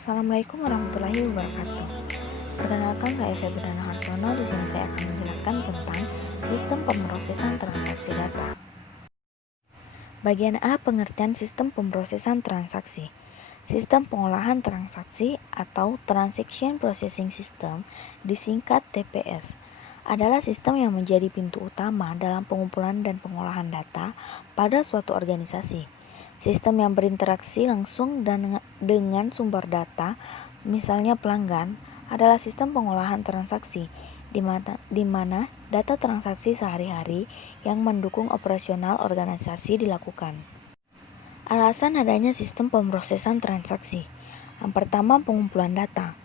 Assalamualaikum warahmatullahi wabarakatuh. Perkenalkan, saya Febriana Harsono. Di sini saya akan menjelaskan tentang sistem pemrosesan transaksi data. Bagian A, pengertian sistem pemrosesan transaksi. Sistem pengolahan transaksi atau Transaction Processing System, disingkat TPS, adalah sistem yang menjadi pintu utama dalam pengumpulan dan pengolahan data pada suatu organisasi. Sistem yang berinteraksi langsung dengan sumber data, misalnya pelanggan, adalah sistem pengolahan transaksi, di mana data transaksi sehari-hari yang mendukung operasional organisasi dilakukan. Alasan adanya sistem pemrosesan transaksi. Yang pertama, pengumpulan data.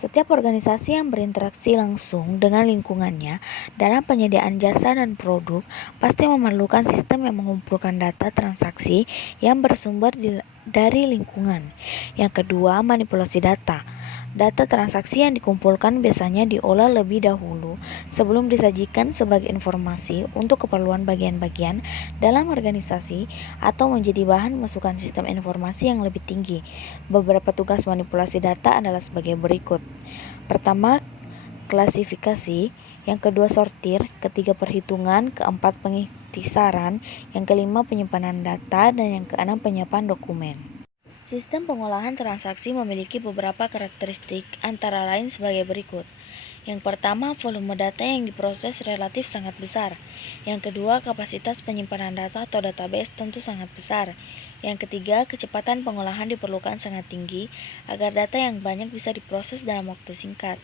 Setiap organisasi yang berinteraksi langsung dengan lingkungannya dalam penyediaan jasa dan produk pasti memerlukan sistem yang mengumpulkan data transaksi yang bersumber dari lingkungan. Yang kedua, manipulasi data. Data transaksi yang dikumpulkan biasanya diolah lebih dahulu sebelum disajikan sebagai informasi untuk keperluan bagian-bagian dalam organisasi atau menjadi bahan masukan sistem informasi yang lebih tinggi. Beberapa tugas manipulasi data adalah sebagai berikut. Pertama, klasifikasi. Yang kedua, sortir. Ketiga, perhitungan. Keempat, pengikhtisaran. Yang kelima, penyimpanan data. Dan yang keenam, penyiapan dokumen. Sistem pengolahan transaksi memiliki beberapa karakteristik, antara lain sebagai berikut. Yang pertama, volume data yang diproses relatif sangat besar. Yang kedua, kapasitas penyimpanan data atau database tentu sangat besar. Yang ketiga, kecepatan pengolahan diperlukan sangat tinggi agar data yang banyak bisa diproses dalam waktu singkat.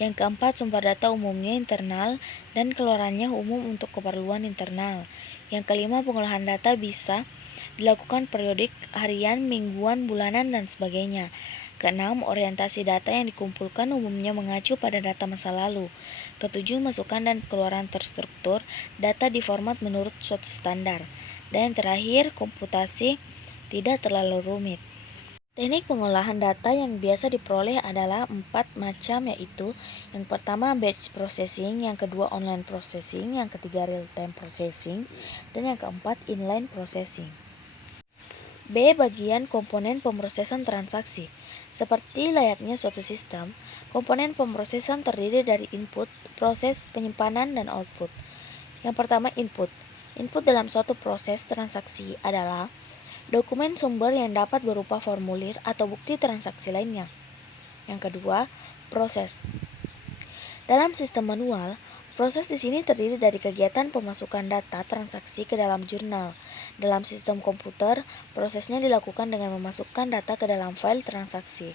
Yang keempat, sumber data umumnya internal dan keluarannya umum untuk keperluan internal. Yang kelima, pengolahan data bisa dilakukan periodik, harian, mingguan, bulanan, dan sebagainya. Keenam, orientasi data yang dikumpulkan umumnya mengacu pada data masa lalu. Ketujuh, masukan dan keluaran terstruktur data di format menurut suatu standar. Dan terakhir, komputasi tidak terlalu rumit. Teknik pengolahan data yang biasa diperoleh adalah 4 macam, yaitu yang pertama batch processing, yang kedua online processing, yang ketiga real time processing, dan yang keempat inline processing. B. Bagian komponen pemrosesan transaksi. Seperti layaknya suatu sistem, komponen pemrosesan terdiri dari input, proses, penyimpanan, dan output. Yang pertama, input. Input dalam suatu proses transaksi adalah dokumen sumber yang dapat berupa formulir atau bukti transaksi lainnya. Yang kedua, proses. Dalam sistem manual, proses di sini terdiri dari kegiatan pemasukan data transaksi ke dalam jurnal. Dalam sistem komputer, prosesnya dilakukan dengan memasukkan data ke dalam file transaksi.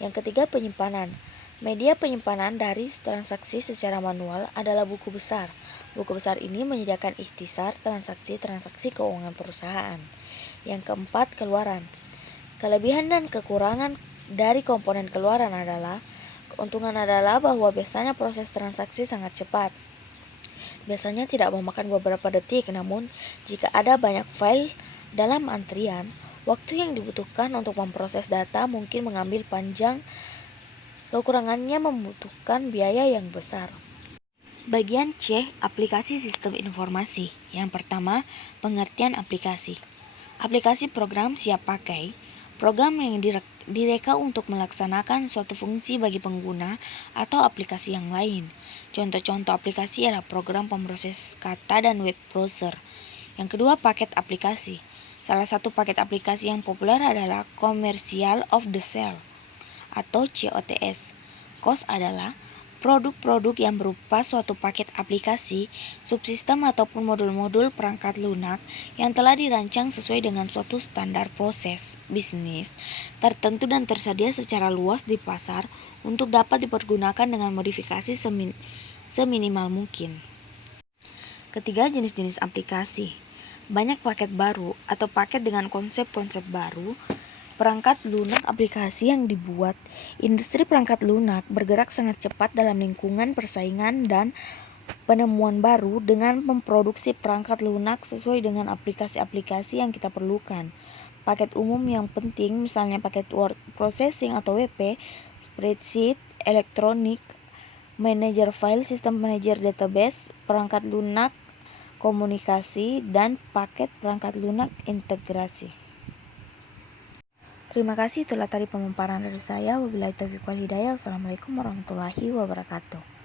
Yang ketiga, penyimpanan. Media penyimpanan dari transaksi secara manual adalah buku besar. Buku besar ini menyediakan ikhtisar transaksi-transaksi keuangan perusahaan. Yang keempat, keluaran. Kelebihan dan kekurangan dari komponen keluaran adalah: keuntungan adalah bahwa biasanya proses transaksi sangat cepat. Biasanya tidak memakan beberapa detik, namun jika ada banyak file dalam antrian, waktu yang dibutuhkan untuk memproses data mungkin mengambil panjang. Kekurangannya membutuhkan biaya yang besar. Bagian C, aplikasi sistem informasi. Yang pertama, pengertian aplikasi. Aplikasi program siap pakai. Program yang direka untuk melaksanakan suatu fungsi bagi pengguna atau aplikasi yang lain. Contoh-contoh aplikasi adalah program pemroses kata dan web browser. Yang kedua, paket aplikasi. Salah satu paket aplikasi yang populer adalah Commercial of the Shell atau COTS. COS adalah produk-produk yang berupa suatu paket aplikasi, subsistem ataupun modul-modul perangkat lunak yang telah dirancang sesuai dengan suatu standar proses bisnis tertentu dan tersedia secara luas di pasar untuk dapat dipergunakan dengan modifikasi seminimal mungkin. Ketiga, jenis-jenis aplikasi. Banyak paket baru atau paket dengan konsep-konsep baru perangkat lunak aplikasi yang dibuat. Industri perangkat lunak bergerak sangat cepat dalam lingkungan persaingan dan penemuan baru dengan memproduksi perangkat lunak sesuai dengan aplikasi-aplikasi yang kita perlukan. Paket umum yang penting misalnya paket word processing atau WP, spreadsheet, elektronik, manager file, sistem manager database, perangkat lunak komunikasi, dan paket perangkat lunak integrasi. Terima kasih, itulah tadi pemaparan dari saya. Wabillahi taufiq wal hidayah. Wassalamualaikum warahmatullahi wabarakatuh.